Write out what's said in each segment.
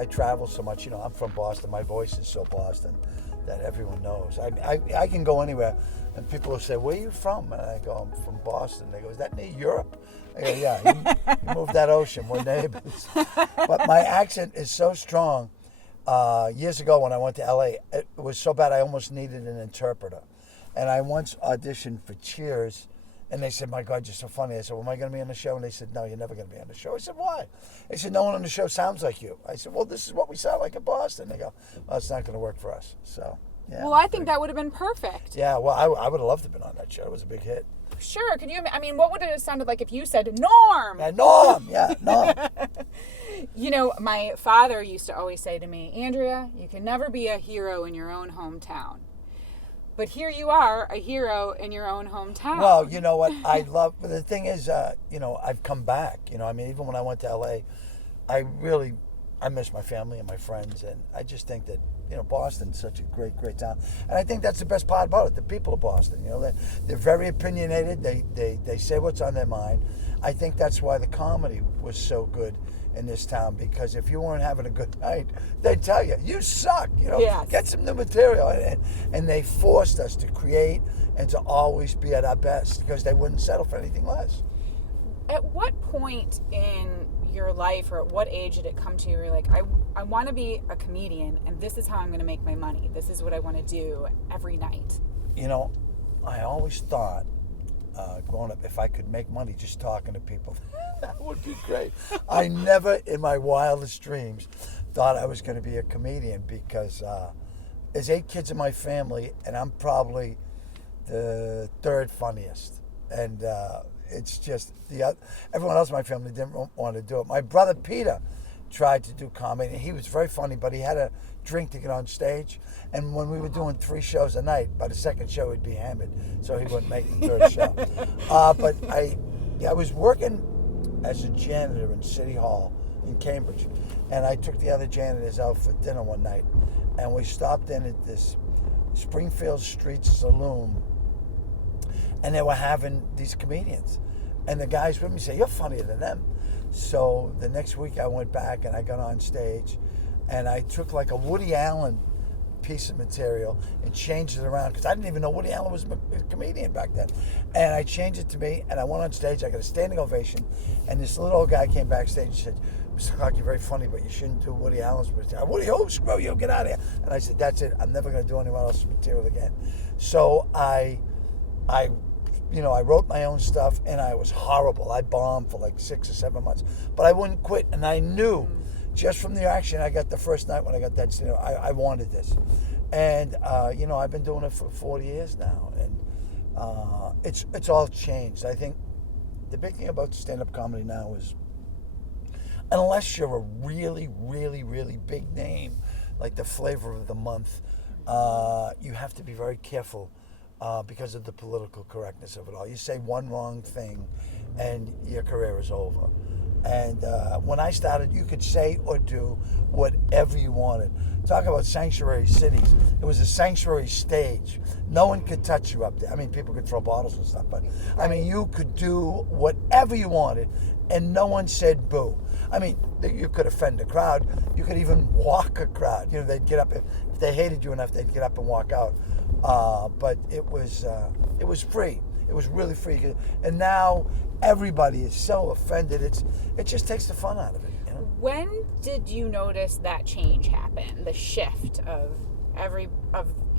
I travel so much. You know, I'm from Boston. My voice is so Boston that everyone knows. I can go anywhere, and people will say, "Where are you from?" And I go, "I'm from Boston." They go, "Is that near Europe?" I go, "Yeah, you moved that ocean. We're neighbors." But my accent is so strong. Years ago when I went to LA, it was so bad I almost needed an interpreter. And I once auditioned for Cheers, and they said, "My God, you're so funny." I said, "Well, am I going to be on the show?" And they said, "No, you're never going to be on the show." I said, "Why?" They said, "No one on the show sounds like you." I said, "Well, this is what we sound like in Boston." They go, "Well, it's not going to work for us." So, yeah. Well, I think that would have been perfect. Yeah, well, I would have loved to have been on that show. It was a big hit. Sure. Could you? I mean, what would it have sounded like if you said Norm? Yeah, Norm. Yeah, Norm. You know, my father used to always say to me, "Andrea, you can never be a hero in your own hometown." But here you are, a hero in your own hometown. Well, you know what? I love, but the thing is, you know, I've come back. You know, I mean, even when I went to LA, I miss my family and my friends. And I just think that, you know, Boston's such a great, great town. And I think that's the best part about it, the people of Boston. You know, they're very opinionated. They say what's on their mind. I think that's why the comedy was so good in this town, because if you weren't having a good night, they'd tell you, "You suck," you know, yes. Get some new material. And they forced us to create and to always be at our best, because they wouldn't settle for anything less. At what point in your life, or at what age did it come to you where you're like, I want to be a comedian, and this is how I'm going to make my money. This is what I want to do every night. You know, I always thought, growing up, if I could make money just talking to people, that would be great. I never in my wildest dreams thought I was going to be a comedian, because there's 8 kids in my family, and I'm probably the 3rd funniest. And it's just, everyone else in my family didn't want to do it. My brother Peter tried to do comedy, and he was very funny, but he had a drink to get on stage. And when we were doing 3 shows a night, by the 2nd show he'd be hammered, so he wouldn't make the 3rd show. But I was working as a janitor in City Hall in Cambridge, and I took the other janitors out for dinner one night, and we stopped in at this Springfield Street saloon, and they were having these comedians, and the guys with me say, "You're funnier than them." So the next week I went back and I got on stage, and I took like a Woody Allen piece of material and changed it around, because I didn't even know Woody Allen was a comedian back then. And I changed it to me, and I went on stage. I got a standing ovation, and this little old guy came backstage and said, "Mr. Clarke, you're very funny, but you shouldn't do Woody Allen's material." "Woody, oh, screw you, get out of here." And I said, "That's it. I'm never going to do anyone else's material again." So I wrote my own stuff, and I was horrible. I bombed for like 6 or 7 months, but I wouldn't quit. And I knew just from the action I got the first night when I got that, I wanted this. And, I've been doing it for 40 years now, and it's all changed. I think the big thing about stand-up comedy now is, unless you're a really, really, really big name, like the flavor of the month, you have to be very careful because of the political correctness of it all. You say one wrong thing and your career is over. And when I started, you could say or do whatever you wanted. Talk about sanctuary cities. It was a sanctuary stage. No one could touch you up there. I mean, people could throw bottles and stuff, but I mean, you could do whatever you wanted, and no one said boo. I mean, you could offend a crowd. You could even walk a crowd. You know, they'd get up if they hated you enough. They'd get up and walk out. But it was free. It was really free. And now everybody is so offended. It just takes the fun out of it. You know? When did you notice that change happen? The shift of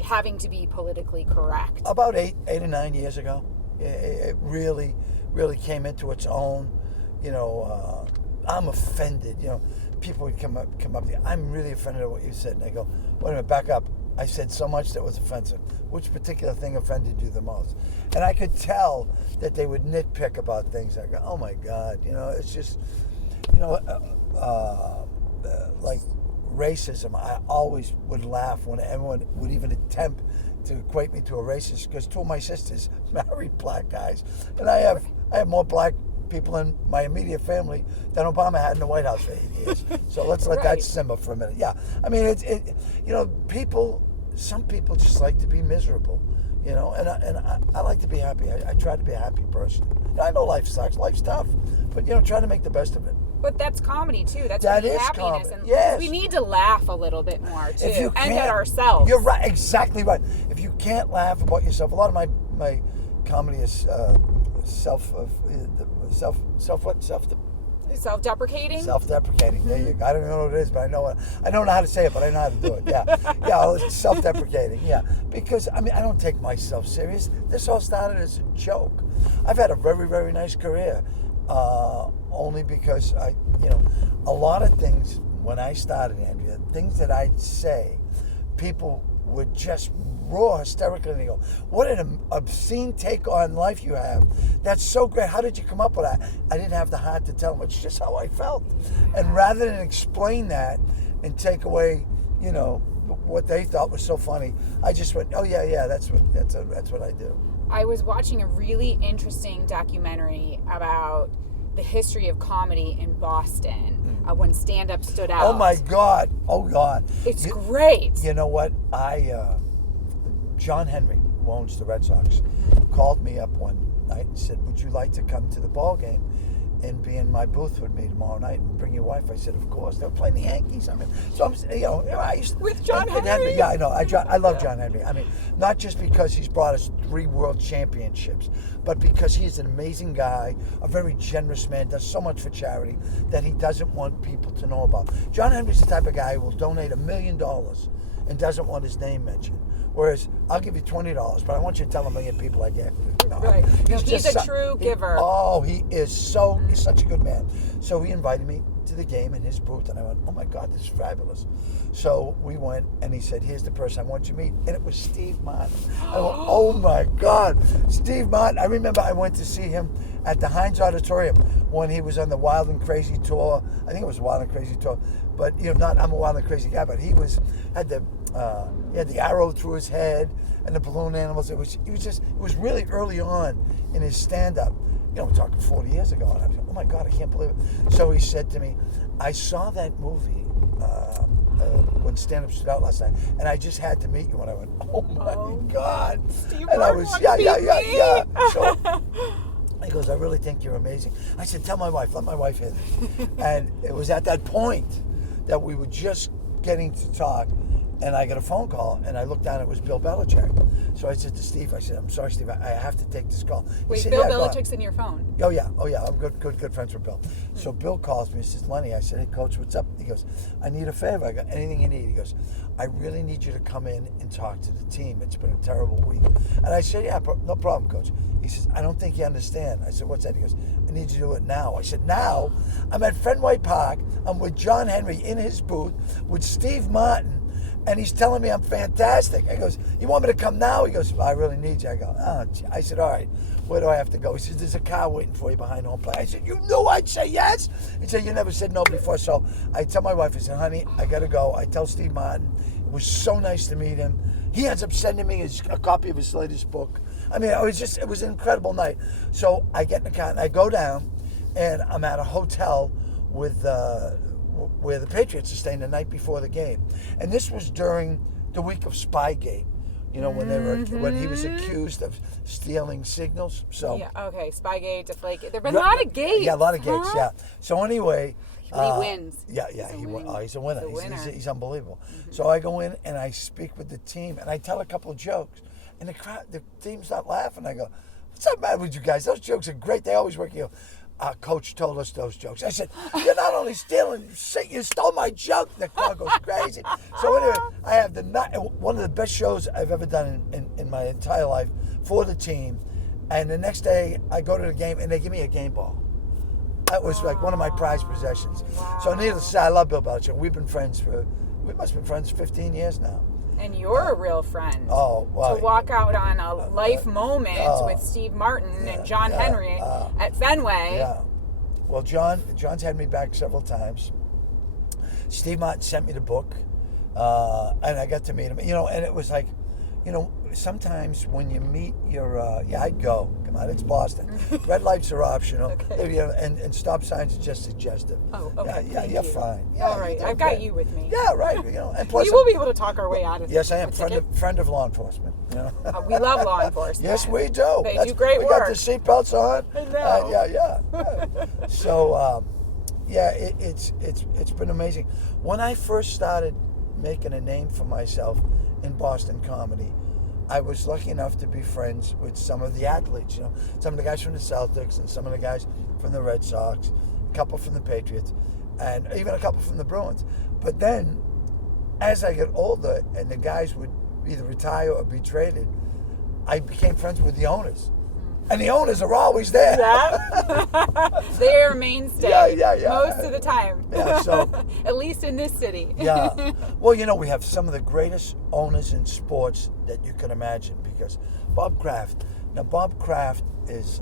having to be politically correct? About 8 or 9 years ago. It really, really came into its own. You know, I'm offended. You know, people would come up to you. "I'm really offended at what you said." And I go, "Wait a minute, back up. I said so much that was offensive. Which particular thing offended you the most?" And I could tell that they would nitpick about things. I go, "Oh my God," you know, it's just, you know, like racism. I always would laugh when everyone would even attempt to equate me to a racist, because 2 of my sisters married black guys, and I have more black people in my immediate family than Obama had in the White House for 8 years. So let's let that simmer for a minute. Yeah, I mean, some people just like to be miserable, you know, and I like to be happy. I try to be a happy person. And I know life sucks, life's tough, but, you know, try to make the best of it. But that's comedy too. That's That bringing is happiness, comedy. and Yes. we need to laugh a little bit more too, If you and can't- at ourselves. You're right, exactly right. If you can't laugh about yourself, a lot of my comedy is Self-deprecating. self-deprecating. There you go. I don't know what it is, but I know how to say it, but I know how to do it. Yeah, yeah, it's self-deprecating. Yeah, because I don't take myself serious. This all started as a joke. I've had a very, very nice career, only because a lot of things when I started, Andrea, things that I'd say, people would just roar hysterically and they go, "What an obscene take on life you have. That's so great. How did you come up with that?" I didn't have the heart to tell them. It's just how I felt. And rather than explain that and take away, what they thought was so funny, I just went, "Oh yeah, that's what I do." I was watching a really interesting documentary about the history of comedy in Boston when stand-up stood out. Oh my God! Oh God! It's great. You know what? John Henry, who owns the Red Sox, called me up one night and said, "Would you like to come to the ball game and be in my booth with me tomorrow night and bring your wife?" I said, "Of course." They were playing the Yankees. So I'm, I used to, With John Henry? Yeah, I know. I love John Henry. Not just because he's brought us 3 world championships, but because he's an amazing guy, a very generous man, does so much for charity that he doesn't want people to know about. John Henry's the type of guy who will donate $1 million and doesn't want his name mentioned. Whereas I'll give you $20, but I want you to tell 1 million people I gave. Right. He's a true giver. He's such a good man. So he invited me to the game in his booth, and I went, "Oh my God, this is fabulous." So we went, and he said, "Here's the person I want you to meet," and it was Steve Martin. I went, "Oh my God, Steve Martin!" I remember I went to see him at the Heinz Auditorium when he was on the Wild and Crazy tour. I think it was the Wild and Crazy tour, but I'm a Wild and Crazy guy, but he had the arrow through his head and the balloon animals. It was really early on in his stand-up. We're talking 40 years ago, and I was like, "Oh my God, I can't believe it." So he said to me, "I saw that movie when stand-up stood out last night, and I just had to meet you." And I went, "Oh my God!" Steve And I Martin was, wants yeah. to meet me. So he goes, "I really think you're amazing." I said, "Tell my wife, let my wife hear this." And it was at that point that we were just getting to talk, and I got a phone call, and I looked down, it was Bill Belichick. So I said to Steve, "I'm sorry, Steve, I have to take this call." He Wait, said, Bill "Yeah, go on." Belichick's in your phone? Oh yeah, I'm good friends with Bill. So Bill calls me, he says, "Lenny," I said, "Hey Coach, what's up?" He goes, "I need a favor." I go, "Anything you need." He goes, "I really need you to come in and talk to the team. It's been a terrible week." And I said, "Yeah, no problem, Coach." He says, "I don't think you understand." I said, "What's that?" He goes, "I need you to do it now." I said, "Now?" I'm at Fenway Park. I'm with John Henry in his booth with Steve Martin, and he's telling me I'm fantastic. I goes, "You want me to come now?" He goes, "Well, I really need you." I go, "Oh, gee." I said, "All right, where do I have to go?" He says, "There's a car waiting for you behind home plate." I said, "You knew I'd say yes?" He said, "You never said no before." So I tell my wife, I said, "Honey, I got to go." I tell Steve Martin, it was so nice to meet him. He ends up sending me a copy of his latest book. It was an incredible night. So I get in the car and I go down, and I'm at a hotel with where the Patriots are staying the night before the game. And this was during the week of Spygate, when he was accused of stealing signals. So Yeah, okay, Spygate, Deflategate. There have been a lot of gates. Yeah, a lot of gates, huh? yeah. So anyway, But he wins. Yeah, He's a he's a winner. winner. He's unbelievable. So I go in and I speak with the team and I tell a couple of jokes, and the team's not laughing. I go, "What's the matter with you guys? Those jokes are great. They always work." Our coach told us those jokes. I said, "You're not only stealing, you stole my joke." The crowd goes crazy. So anyway, I have one of the best shows I've ever done in my entire life for the team. And the next day, I go to the game, and they give me a game ball. That was like one of my prized possessions. Wow. So needless to say, I love Bill Belichick. We must have been friends 15 years now. And you're a real friend. Oh, wow. To walk out on a life moment with Steve Martin and John Henry at Fenway. Yeah. Well, John's had me back several times. Steve Martin sent me the book, and I got to meet him. And it was like, sometimes when you meet your, I'd go. Come on, it's Boston. Red lights are optional, Okay. and stop signs are just suggestive. Oh, okay. Yeah, Thank you're you. fine. Yeah, All right, you're I've got okay. you with me. Yeah, right. And plus, We will be able to talk our way out of it. yes, I am friend of law enforcement. We love law enforcement. Yes, we do. They do great we work. got the seatbelts on. I know. Yeah. So, It's been amazing. When I first started making a name for myself in Boston comedy, I was lucky enough to be friends with some of the athletes. You know, some of the guys from the Celtics and some of the guys from the Red Sox, a couple from the Patriots, and even a couple from the Bruins. But then, as I get older and the guys would either retire or be traded, I became friends with the owners. And the owners are always there. Yeah. They're a mainstay. Yeah. Most of the time. Yeah, so. At least in this city. Yeah. Well, you know, we have some of the greatest owners in sports that you can imagine, because Bob Kraft is,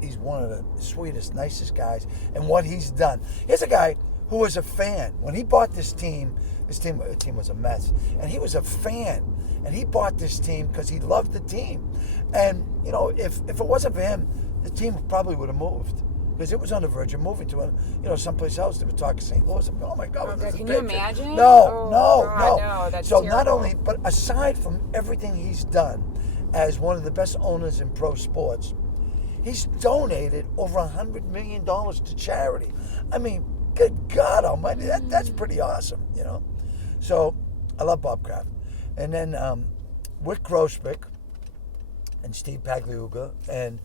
he's one of the sweetest, nicest guys. And what he's done. Here's a guy who was a fan. When he bought this team was a mess. And he was a fan. And he bought this team because he loved the team. And, you know, if it wasn't for him, the team probably would have moved. Because it was on the verge of moving to, someplace else. They were talking St. Louis. Oh, my God. Can you imagine? No. That's so terrible. not only, but aside from everything he's done as one of the best owners in pro sports, he's donated over $100 million to charity. I mean, good God almighty, that's pretty awesome, you know. So I love Bob Kraft. And then Wick Grossbeck and Steve Pagliuca and,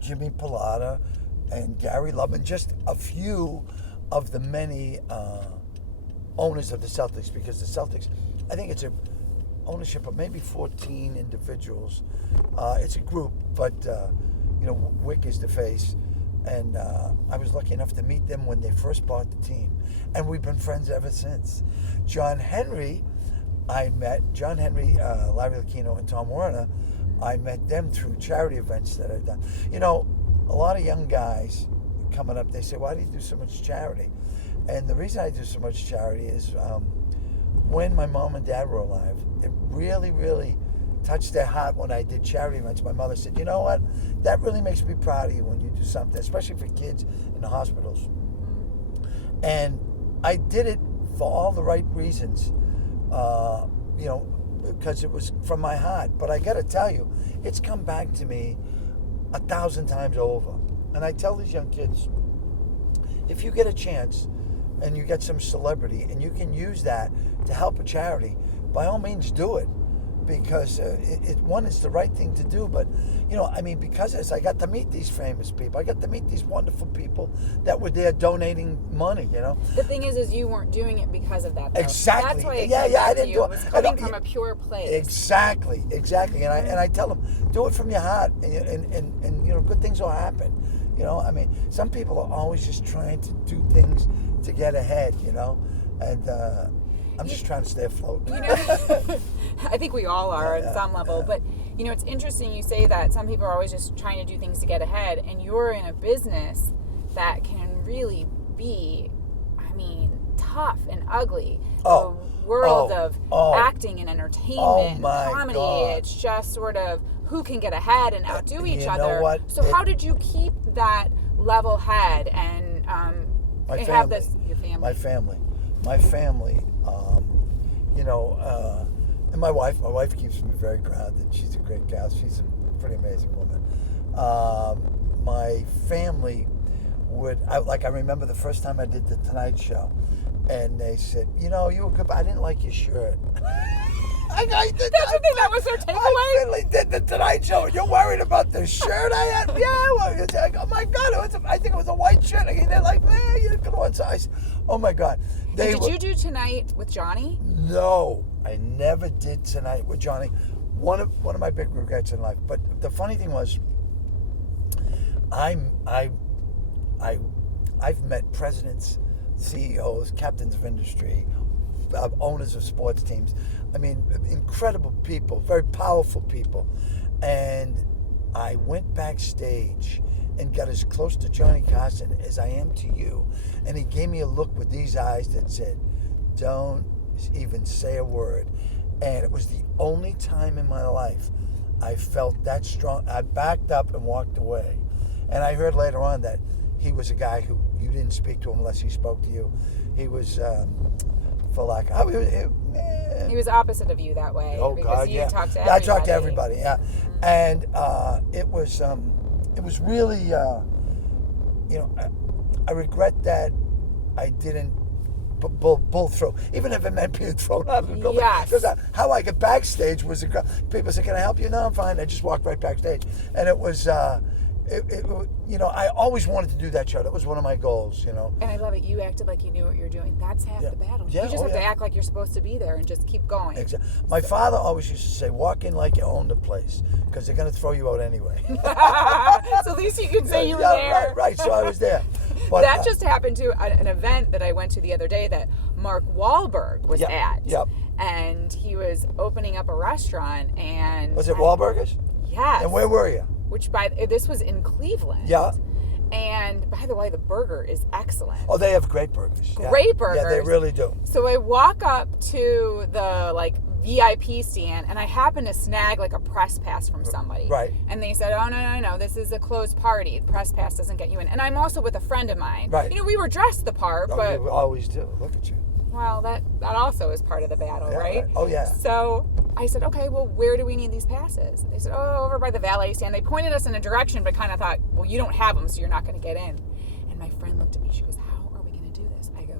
Jimmy Pilata and Gary Lubman, just a few of the many owners of the Celtics, because the Celtics, I think it's a ownership of maybe 14 individuals. It's a group, but, Wick is the face. And I was lucky enough to meet them when they first bought the team. And we've been friends ever since. John Henry, Larry Lucchino and Tom Moreno, I met them through charity events that I've done. You know, a lot of young guys coming up, they say, why do you do so much charity? And the reason I do so much charity is when my mom and dad were alive, it really, really touched their heart when I did charity events. My mother said, you know what? That really makes me proud of you when you do something, especially for kids in the hospitals. And I did it for all the right reasons, because it was from my heart. But I got to tell you, it's come back to me 1,000 times over. And I tell these young kids, if you get a chance and you get some celebrity and you can use that to help a charity, by all means do it. Because it's the right thing to do. But, because I got to meet these famous people. I got to meet these wonderful people that were there donating money, The thing is you weren't doing it because of that, though. Exactly. That's why I didn't do it. It was coming from a pure place. Exactly. And I tell them, do it from your heart, and good things will happen. Some people are always just trying to do things to get ahead, and I'm just trying to stay afloat. I think we all are at some level. But, it's interesting you say that some people are always just trying to do things to get ahead. And you're in a business that can really be, tough and ugly. The world of acting and entertainment, comedy. God. It's just sort of who can get ahead and outdo each other. Know what? So how did you keep that level head and have this, your family? My family. And my wife keeps me very grounded. She's a great gal. She's a pretty amazing woman. My family I remember the first time I did the Tonight Show, and they said, you were good, but I didn't like your shirt. I did that was their takeaway? I really did the Tonight Show. You're worried about the shirt I had? Yeah. It's like, oh my God, I think it was a white shirt. And they're like, man, you come on size. Oh my God. Did you do Tonight with Johnny? No, I never did Tonight with Johnny. One of my big regrets in life. But the funny thing was, I've met presidents, CEOs, captains of industry, owners of sports teams. Incredible people, very powerful people. And I went backstage and got as close to Johnny Carson as I am to you. And he gave me a look with these eyes that said, don't even say a word. And it was the only time in my life I felt that strong. I backed up and walked away. And I heard later on that he was a guy who you didn't speak to him unless he spoke to you. He was, he was opposite of you that way. Oh God, yeah. Talked to everybody. I talked to everybody, yeah. And it was really, I regret that I didn't bull through, even if it meant being thrown out of the building. Yes. Because how I got backstage was people said, "Can I help you?" "No, I'm fine." I just walked right backstage, and it was, I always wanted to do that show. That was one of my goals. And I love it. You acted like you knew what you're doing. That's half the battle. Yeah, you just have to act like you're supposed to be there and just keep going. Exactly. My father always used to say, "Walk in like you own the place, because they're going to throw you out anyway." So at least you can say you were there. Right. So I was there. But, that just happened to an event that I went to the other day that Mark Wahlberg was at. Yep. And he was opening up a restaurant. And was it Wahlburgers? Yes. And where were you? This was in Cleveland. Yeah. And by the way, the burger is excellent. Oh, they have great burgers. Great burgers. Yeah, they really do. So I walk up to the VIP stand, and I happen to snag a press pass from somebody. Right. And they said, "Oh, no, this is a closed party. The press pass doesn't get you in." And I'm also with a friend of mine. Right. We were dressed the part, but you always do. Look at you. Well, that also is part of the battle, right? Oh yeah. So I said, "Okay, well, where do we need these passes?" They said, "Oh, over by the valet stand." They pointed us in a direction, but kind of thought, "Well, you don't have them, so you're not going to get in." And my friend looked at me. She goes, "How are we going to do this?" I go,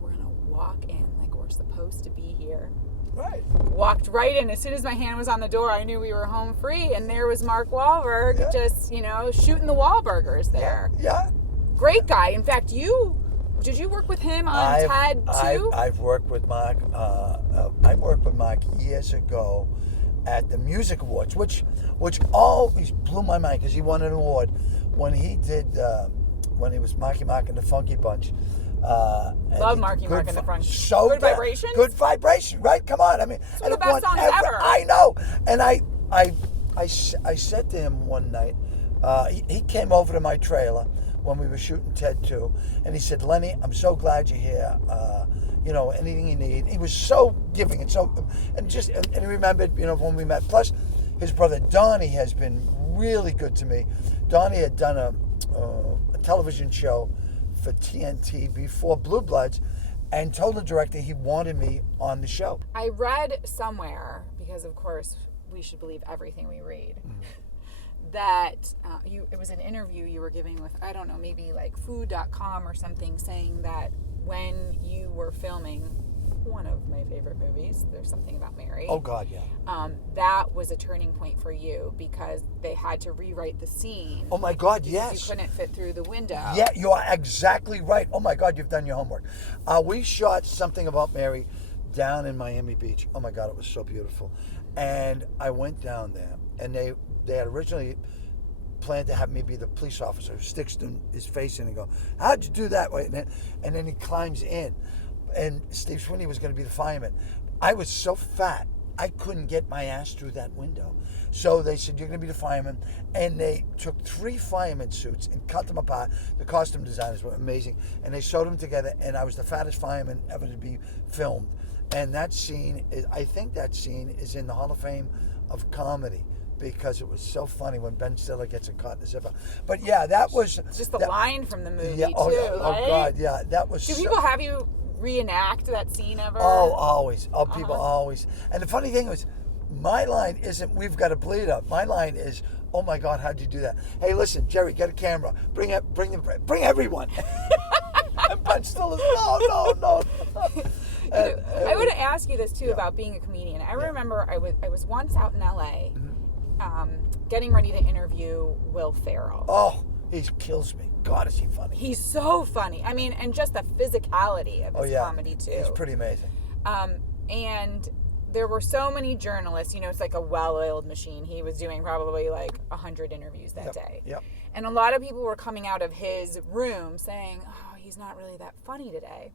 "We're going to walk in like we're supposed to be here." Right. Walked right in. As soon as my hand was on the door, I knew we were home free, and there was Mark Wahlberg just, shooting the Wahlburgers there. Yeah. Great guy. In fact, did you work with him on TED too? I've worked with Mark. I worked with Mark years ago at the Music Awards, which always blew my mind because he won an award when he was Marky Mark and the Funky Bunch. Love Marky Mark and the Funky. So Good Vibrations? Good Vibration, right? Come on, I mean, it's one of the best songs ever. I know, and I said to him one night, he came over to my trailer when we were shooting TED 2, and he said, "Lenny, I'm so glad you're here. Anything you need." He was so giving and he remembered, when we met. Plus, his brother Donnie has been really good to me. Donnie had done a television show for TNT before Blue Bloods, and told the director he wanted me on the show. I read somewhere, because of course we should believe everything we read, that it was an interview you were giving with, I don't know, maybe food.com or something, saying that when you were filming one of my favorite movies, There's Something About Mary. Oh God, yeah. That was a turning point for you because they had to rewrite the scene. Oh my God, yes. You couldn't fit through the window. Yeah, you are exactly right. Oh my God, you've done your homework. We shot Something About Mary down in Miami Beach. Oh my God, it was so beautiful. And I went down there, and they had originally planned to have me be the police officer who sticks his face in and go, "How'd you do that?" And then he climbs in. And Steve Sweeney was going to be the fireman. I was so fat, I couldn't get my ass through that window. So they said, "You're going to be the fireman." And they took 3 fireman suits and cut them apart. The costume designers were amazing. And they sewed them together, and I was the fattest fireman ever to be filmed. And I think that scene is in the Hall of Fame of comedy, because it was so funny when Ben Stiller gets caught in the zipper. But yeah, that was... Just the line from the movie, yeah, too. Oh God, yeah. That was Do people have you reenact that scene ever? Oh, always. Oh, people always. And the funny thing was, my line isn't, "We've got to bleed up." My line is, "Oh my God, how'd you do that? Hey, listen, Jerry, get a camera. Bring everyone." And Ben Stiller's, no. I want to ask you this too about being a comedian. I remember I was once out in LA, getting ready to interview Will Ferrell. Oh, he kills me. God, is he funny? He's so funny. I mean, and just the physicality of his comedy too. He's pretty amazing. And there were so many journalists. It's like a well-oiled machine. He was doing probably 100 interviews that day. Yep. And a lot of people were coming out of his room saying, "Oh, he's not really that funny today."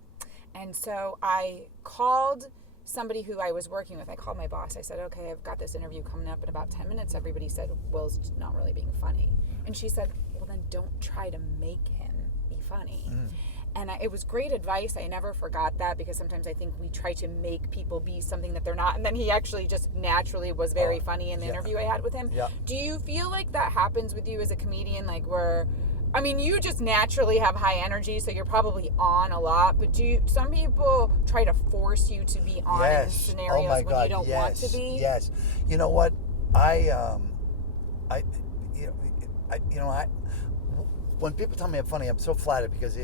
And so I called somebody who I was working with. I called my boss. I said, "Okay, I've got this interview coming up in about 10 minutes. Everybody said Will's not really being funny." And she said, "Well, then don't try to make him be funny." And it was great advice. I never forgot that, because sometimes I think we try to make people be something that they're not. And then he actually just naturally was very funny in the interview I had with him. Yeah. Do you feel like that happens with you as a comedian? Where... I mean, you just naturally have high energy, so you're probably on a lot. But some people try to force you to be on in scenarios when you don't want to be? Yes. You know what? when people tell me I'm funny, I'm so flattered because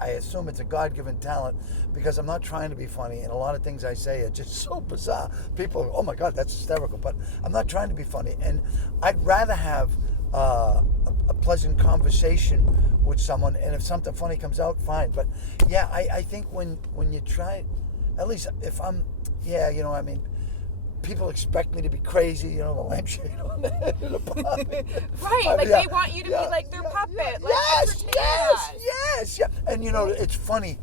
I assume it's a God-given talent because I'm not trying to be funny, and a lot of things I say are just so bizarre. People are, oh my God, that's hysterical, but I'm not trying to be funny, and I'd rather have a pleasant conversation with someone, and if something funny comes out, fine. But yeah, I think when you try, at least if I'm, I mean, people expect me to be crazy, the lampshade on the head of the puppet. Right, they want you to be like their puppet. Yes. And it's funny.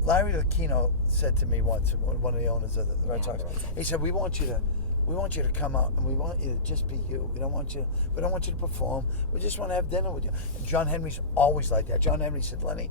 Larry Lucchino said to me once, one of the owners of the Red Sox, he said, we want you to come out and we want you to just be you. We don't want you to perform. We just want to have dinner with you. And John Henry's always like that. John Henry said, Lenny,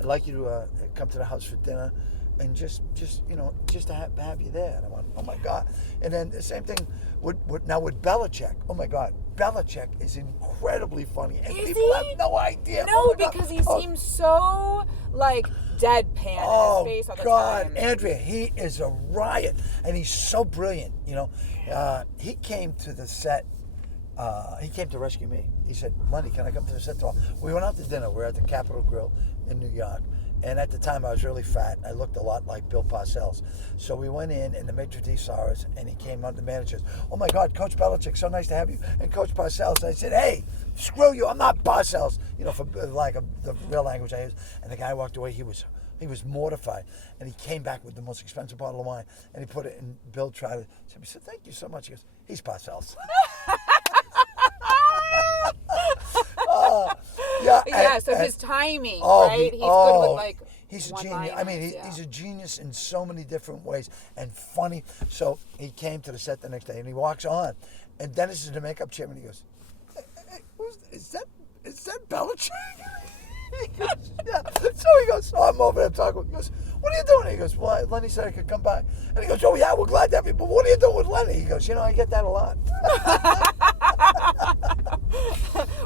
I'd like you to come to the house for dinner and just to have you there. And I went, oh my God. And then the same thing with Belichick. Oh my God. Belichick is incredibly funny. And people have no idea. No, because he seems so deadpan in his face all the time. Andrea, he is a riot. And he's so brilliant, he came to the set. He came to rescue me. He said, Lenny, can I come to the set? We went out to dinner. We were at the Capitol Grill in New York. And at the time, I was really fat. I looked a lot like Bill Parcells. So we went in, and the maitre d' saw us, and he came out, the manager says, oh my God, Coach Belichick, so nice to have you. And Coach Parcells, I said, hey, screw you, I'm not Parcells. For the real language I use. And the guy walked away. He was mortified. And he came back with the most expensive bottle of wine, and he put it in. Bill tried it. He said, thank you so much. He goes, he's Parcells. So his timing, right? He's good with he's a genius. I mean, he's a genius in so many different ways and funny. So he came to the set the next day and he walks on, and Dennis is the makeup chairman. He goes, hey, is that Belichick? He goes, yeah. So I'm over there talking. He goes, what are you doing? He goes, well, Lenny said I could come by. And he goes, oh yeah, we're glad to have you. But what are you doing with Lenny? He goes, I get that a lot.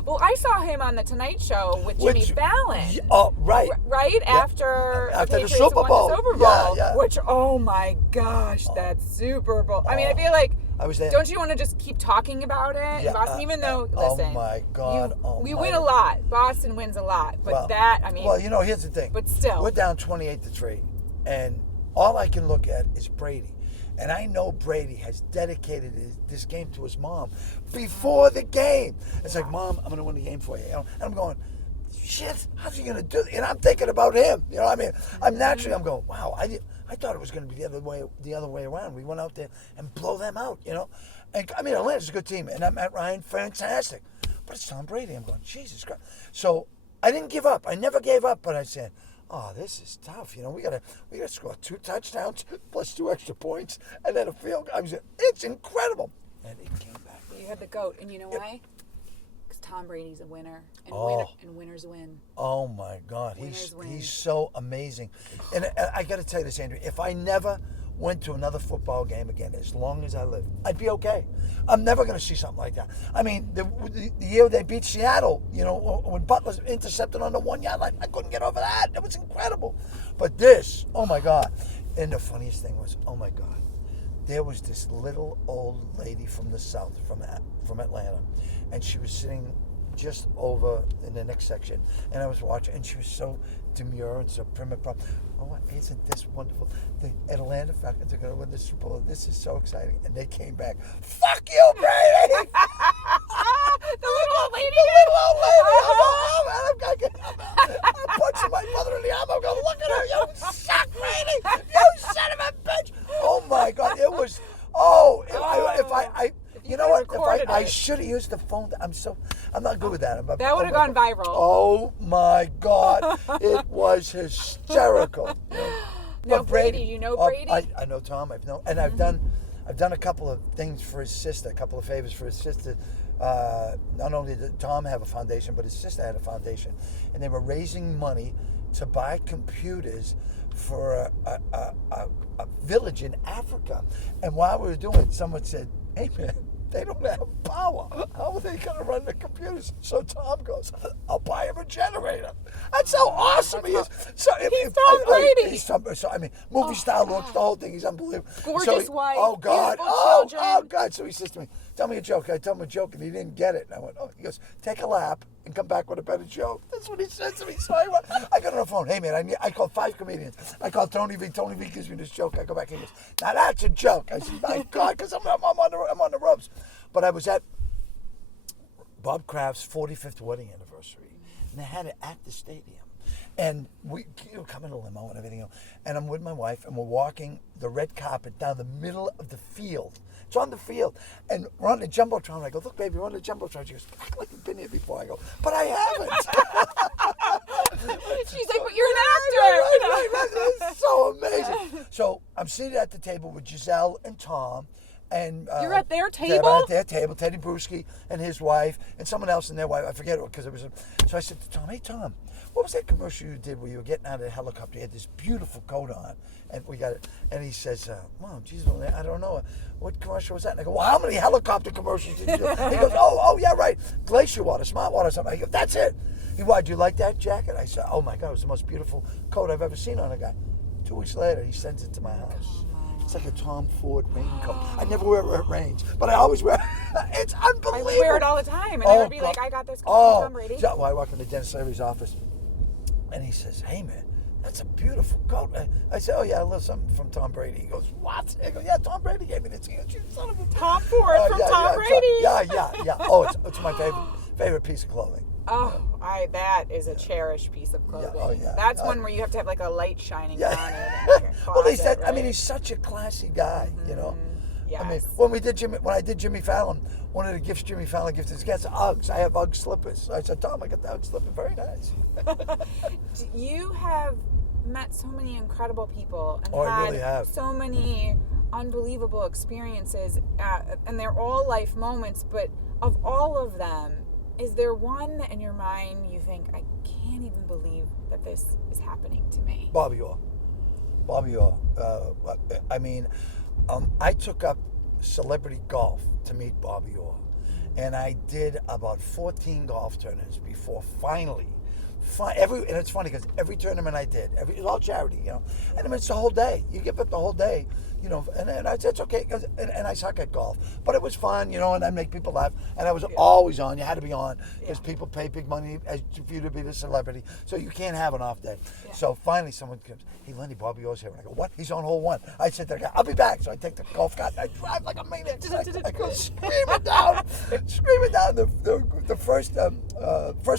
Well, I saw him on the Tonight Show with Jimmy Fallon. Oh, right. Right after the Super Bowl. The Super Bowl. Yeah. Which, oh my gosh, that Super Bowl. I mean, I feel like I was there. Don't you want to just keep talking about it in Boston? Even though, listen, oh my God, we win a lot. Boston wins a lot, but here's the thing. But still, we're down 28-3, and all I can look at is Brady. And I know Brady has dedicated this game to his mom before the game. It's like, Mom, I'm going to win the game for you. And I'm going, shit, how's he going to do it? And I'm thinking about him. I'm going, wow, I thought it was going to be the other way around. We went out there and blow them out, And I mean, Atlanta's a good team, and I met Ryan, fantastic. But it's Tom Brady. I'm going, Jesus Christ. So I didn't give up. I never gave up, but I said, oh, this is tough. We gotta score 2 touchdowns plus 2 extra points and then a field goal. It's incredible. And it came back. You had the GOAT, and you know why? Because Tom Brady's a winner, and winners win. Oh my God, he's so amazing. And I got to tell you this, Andrea. If I never went to another football game again, as long as I live, I'd be okay. I'm never going to see something like that. I mean, the year they beat Seattle, when Butler intercepted on the 1-yard line, I couldn't get over that. It was incredible. But this, oh my God. And the funniest thing was, oh my God, there was this little old lady from the South, from Atlanta, and she was sitting just over in the next section, and I was watching, and she was so demure and so prim and proper. Oh, isn't this wonderful? The Atlanta Falcons are going to win the Super Bowl. This is so exciting. And they came back. Fuck you, Brady! The little old lady. I'm punching my mother in the arm. I'm going, look at her. You suck, Brady. You son of a bitch. Oh my God, it was. I should have used the phone. I'm not good with that. That would have gone viral. Oh my God, it was hysterical. Now Brady, Brady? I know Tom. I've done a couple of things for his sister, a couple of favors for his sister. Not only did Tom have a foundation, but his sister had a foundation, and they were raising money to buy computers for a village in Africa. And while we were doing it, someone said, hey man, they don't have power. How are they going to run the computers? So Tom goes, I'll buy him a generator. That's how awesome he is. So he's Tom Brady. Movie star looks, the whole thing. He's unbelievable. Gorgeous wife. Oh God. Oh God. So he says to me, tell me a joke. I tell him a joke, and he didn't get it. And I went, oh. He goes, take a lap and come back with a better joke. That's what he said to me. So I got on the phone. Hey, man, I called 5 comedians. I called Tony V. Tony V gives me this joke. I go back and he goes, now that's a joke. I said, my God, because I'm on the ropes. But I was at Bob Kraft's 45th wedding anniversary, and they had it at the stadium. And we come in a limo and everything else. And I'm with my wife, and we're walking the red carpet down the middle of the field. It's on the field. And we're on the Jumbotron. I go, look, baby, we're on the Jumbotron. She goes, act like you've been here before. I go, but I haven't. She's like, but you're an actor. Right. It's so amazing. So I'm seated at the table with Giselle and Tom. And you're at their table? I'm at their table, Teddy Bruschi and his wife, and someone else and their wife. I forget it because it was. So I said to Tom, hey, Tom, what was that commercial you did where you were getting out of the helicopter? You had this beautiful coat on, and we got it. And he says, Mom, geez, I don't know. What commercial was that? And I go, well, how many helicopter commercials did you do? He goes, oh, yeah, right. Glacier water, smart water, something. I go, that's it. He, why, do you like that jacket? I said, oh, my God, it was the most beautiful coat I've ever seen on a guy. 2 weeks later, he sends it to my house. It's like a Tom Ford raincoat. I never wear it where it rains, but I always wear it. It's unbelievable. I wear it all the time, and I would be like, I got this coat from Tom Brady. So, well, I walk into Dennis Leary's office, and he says, hey, man, that's a beautiful coat. I said, oh, yeah, I love something from Tom Brady. He goes, what? I go, yeah, Tom Brady gave me this. He goes, you son of a... Tom Ford from Tom Brady. Yeah. Oh, it's my favorite piece of clothing. Oh, that is a cherished piece of clothing. Yeah, oh, yeah. That's one where you have to have like a light shining on it. In your closet, well, he said, right? I mean, he's such a classy guy, you know. Yes. I mean, when I did Jimmy Fallon, one of the gifts Jimmy Fallon gifted his guests Uggs. I have Ugg slippers. So I said, Tom, I got the Ugg slipper. Very nice. You have met so many incredible people and I really have. So many unbelievable experiences, and they're all life moments. But of all of them, is there one that in your mind you think, I can't even believe that this is happening to me? Bobby Orr. I mean, I took up celebrity golf to meet Bobby Orr. And I did about 14 golf tournaments before finally, and it's funny because every tournament I did, it was all charity, you know. And I mean, it's the whole day. You give up the whole day, you know. And I said, it's okay, and I suck at golf. But it was fun, you know, and I make people laugh. And I was always on. You had to be on because people pay big money for you to be the celebrity. So you can't have an off day. Yeah. So finally someone comes, hey, Lenny, Bobby Orr's here. And I go, what? He's on hole 1. I said to the guy, I'll be back. So I take the golf cart and I drive like a maniac. I go screaming down the first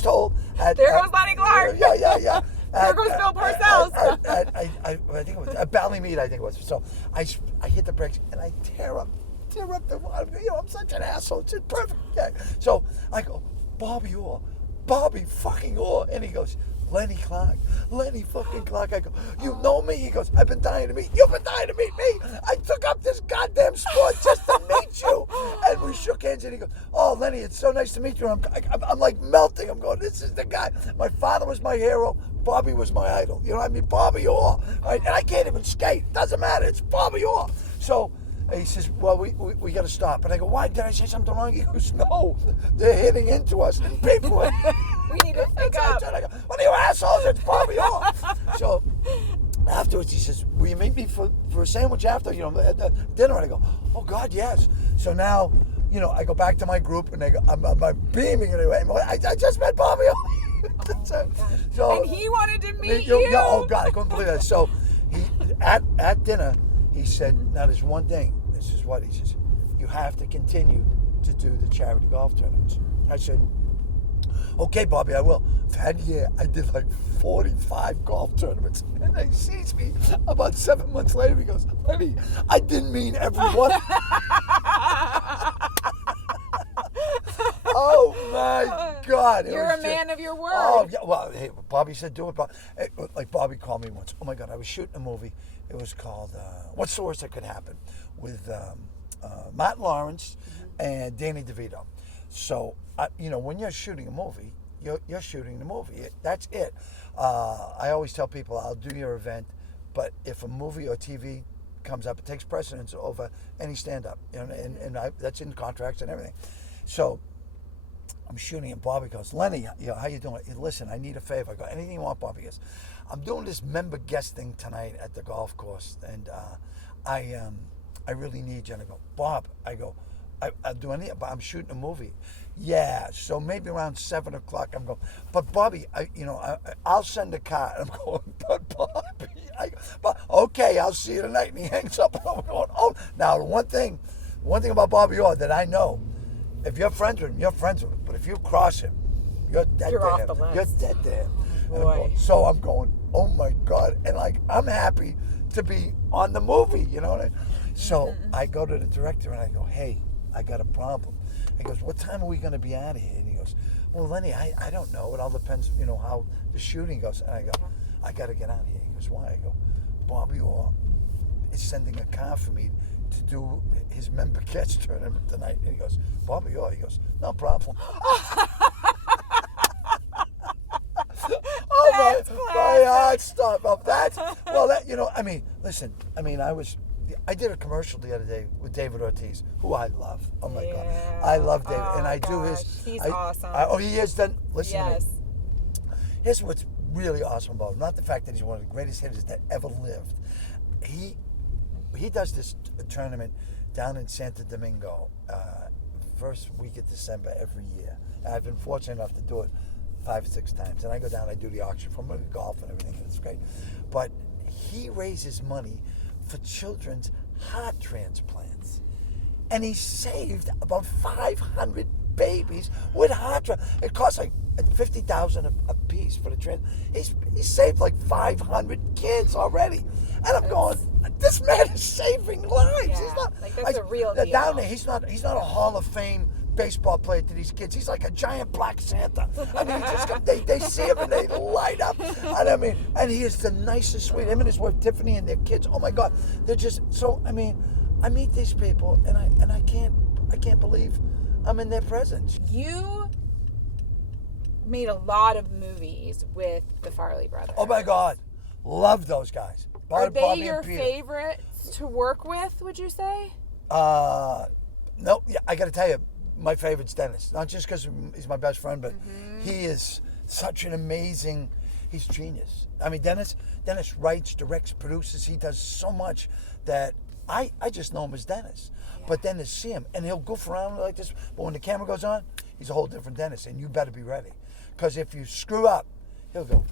hole. There goes Lenny Clarke. Yeah. There goes Bill Parcells. I think it was at Ballymead. I think it was. So I hit the brakes and I tear up the. You know, I'm such an asshole. It's just perfect. Yeah. So I go, Bobby Orr, Bobby fucking Orr, and he goes, Lenny Clarke, Lenny fucking Clarke. I go, you know me? He goes, I've been dying to meet you. You've been dying to meet me. I took up this goddamn sport just to meet you. And we shook hands and he goes, oh, Lenny, it's so nice to meet you. I'm like melting. I'm going, this is the guy. My father was my hero. Bobby was my idol. You know what I mean? Bobby Orr. Right? And I can't even skate. Doesn't matter. It's Bobby Orr. So he says, well, we got to stop. And I go, why? Did I say something wrong? He goes, no. They're hitting into us. And people we need to pick up. I go, what are you assholes? It's Bobby Orr. So afterwards, he says, will you meet me for a sandwich after, you know, at dinner? And I go, oh, God, yes. So now, you know, I go back to my group and they go, I'm beaming anyway. I just met Bobby Orr. So, and he wanted to meet you. Yeah, oh, God, I couldn't believe that. So he at dinner, he said, now there's one thing. This is what he says. You have to continue to do the charity golf tournaments. I said, okay, Bobby, I will. That year, I did like 45 golf tournaments. And he sees me about 7 months later. He goes, Lenny, I didn't mean every one. Oh, my God. You're a man of your word. Oh, yeah. Well, hey, Bobby said, do it. Like, Bobby called me once. Oh, my God. I was shooting a movie. It was called What's the Worst That Could Happen? With Matt Lawrence and Danny DeVito. So, you know, when you're shooting a movie, you're shooting the movie. That's it. I always tell people, I'll do your event, but if a movie or TV comes up, it takes precedence over any stand-up. You know, and that's in contracts and everything. So I'm shooting, and Bobby goes, Lenny, you know, how you doing? Listen, I need a favor. I go, anything you want, Bobby? Goes, I'm doing this member guesting tonight at the golf course, and I really need you. And I go, Bob, I go, I'll do anything, but I'm shooting a movie. Yeah, so maybe around 7 o'clock I'm going, but Bobby, I'll send a car. And I'm going, but Bobby, but okay, I'll see you tonight. And he hangs up and I'm going, oh. Now, the one thing about Bobby Orr that I know, if you're friends with him, you're friends with him. But if you cross him, you're dead You're to off him. the list. You're dead to him. Boy. So I'm going, oh my God. And like, I'm happy to be on the movie, you know what I mean? So I go to the director and I go, hey, I got a problem. He goes, what time are we going to be out of here? And he goes, well, Lenny, I don't know. It all depends, how the shooting goes. And I go, I got to get out of here. He goes, why? I go, Bobby Orr is sending a car for me to do his member catch tournament tonight. And he goes, Bobby Orr? He goes, no problem. My heart stopped up. Listen, I did a commercial the other day with David Ortiz, who I love. Oh my God. I love David. And I do his. He's awesome. He has done, listen to Yes. me. Here's what's really awesome about him. Not the fact that he's one of the greatest hitters that ever lived. He does this tournament down in Santo Domingo, first week of December every year. And I've been fortunate enough to do it 5 or 6 times. And I go down, I do the auction from golf and everything, and it's great. But he raises money for children's heart transplants. And he saved about 500 babies with heart transplants. It costs like $50,000 a piece for the transplant. He's saved like 500 kids already. And I'm going, this man is saving lives. Yeah, He's not, that's a real deal. Down there, he's not a Hall of Fame baseball player to these kids. He's like a giant black Santa. They see him and they light up. And and he is the nicest, sweet. Him and his wife Tiffany and their kids. Oh my God, they're just so. I meet these people and I can't believe I'm in their presence. You made a lot of movies with the Farley brothers. Oh my God, love those guys. Are they Bobby your and Peter. favorites to work with? Would you say? No, yeah, I got to tell you, my favorite's Dennis. Not just because he's my best friend, but he is such an amazing. He's genius. Dennis writes, directs, produces. He does so much that I just know him as Dennis. Yeah. But then to see him, and he'll goof around like this, but when the camera goes on, he's a whole different Dennis, and you better be ready. Because if you screw up, he'll go,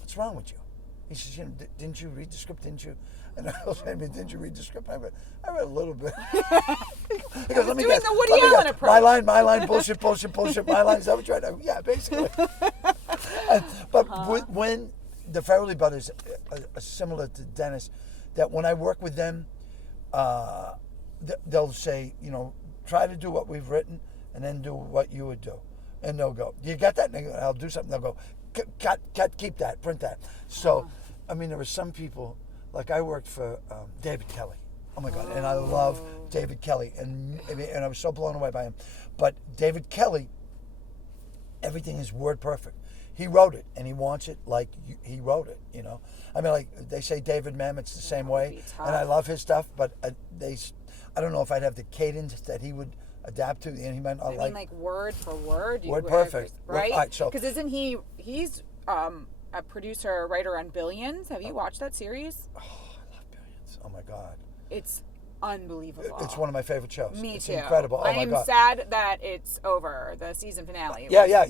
what's wrong with you? He says, didn't you read the script, didn't you? And I'll say, didn't you read the script? I read a little bit. He goes, let me guess. The Woody Allen approach. My line, bullshit, my line. Is that what you're trying to? Yeah, basically. But when the Farley brothers are similar to Dennis, that when I work with them, they'll say, try to do what we've written and then do what you would do. And they'll go, you got that? And I'll do something. They'll go, cut, keep that, print that. So, there were some people, like I worked for David Kelly. Oh my God, and I love David Kelly, and I was so blown away by him. But David Kelly, everything is word perfect. He wrote it, and he wants it like he wrote it. Like they say, David Mamet's the same way, and I love his stuff. But I don't know if I'd have the cadence that he would adapt to, and he might not like word for word. Word perfect, right? All right, so because isn't he's a producer, a writer on Billions? Have you watched that series? Oh, I love Billions. Oh my God. It's unbelievable. It's one of my favorite shows. Me it's too. Incredible. Oh I my am God. sad that it's over. The season finale. Yeah.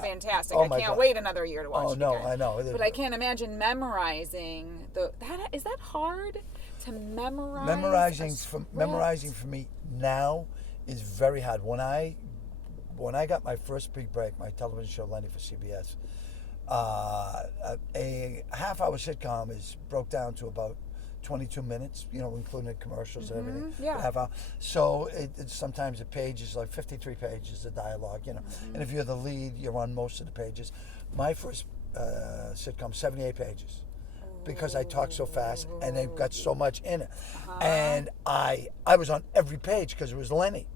Fantastic. Oh I my can't God. wait another year to watch it. Oh no, again. I know. But I can't imagine memorizing is that hard to memorize? Memorizing for me now is very hard. When I got my first big break, my television show Lenny for CBS, a half-hour sitcom broke down to about 22 minutes, including the commercials and everything. Yeah. Half hour. So sometimes a page is like 53 pages of dialogue, And if you're the lead, you're on most of the pages. My first sitcom, 78 pages. Because I talk so fast and they've got so much in it. And I was on every page because it was Lenny,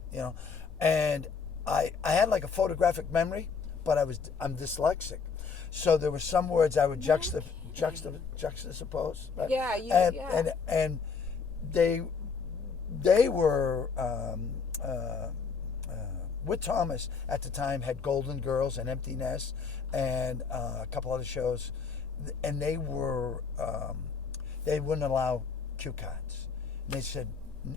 And I had like a photographic memory, but I'm dyslexic. So there were some words I would juxtapose. Right? Yeah, and they were with Thomas at the time had Golden Girls and Empty Nest and a couple other shows, and they were they wouldn't allow cue cards. They said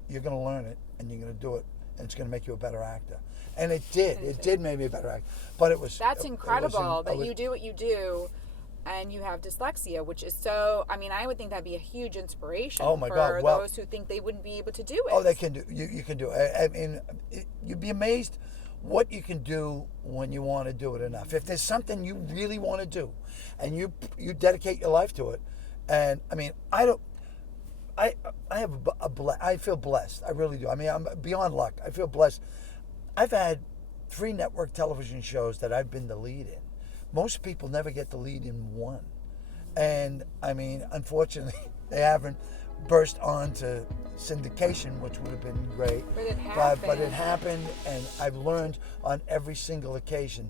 you're going to learn it and you're going to do it and it's going to make you a better actor. And it did. It did make me a better actor. But it was... That's incredible that you do what you do and you have dyslexia, which is so... I mean, I would think that'd be a huge inspiration for those who think they wouldn't be able to do it. Oh, they can do. You can do it. I mean, you'd be amazed what you can do when you want to do it enough. If there's something you really want to do, and you dedicate your life to it, and I mean, I feel blessed. I really do. I mean, I'm beyond luck. I feel blessed. I've had 3 network television shows that I've been the lead in. Most people never get the lead in one, and I mean, unfortunately, they haven't burst onto syndication, which would have been great. But it happened. But it happened, and I've learned on every single occasion.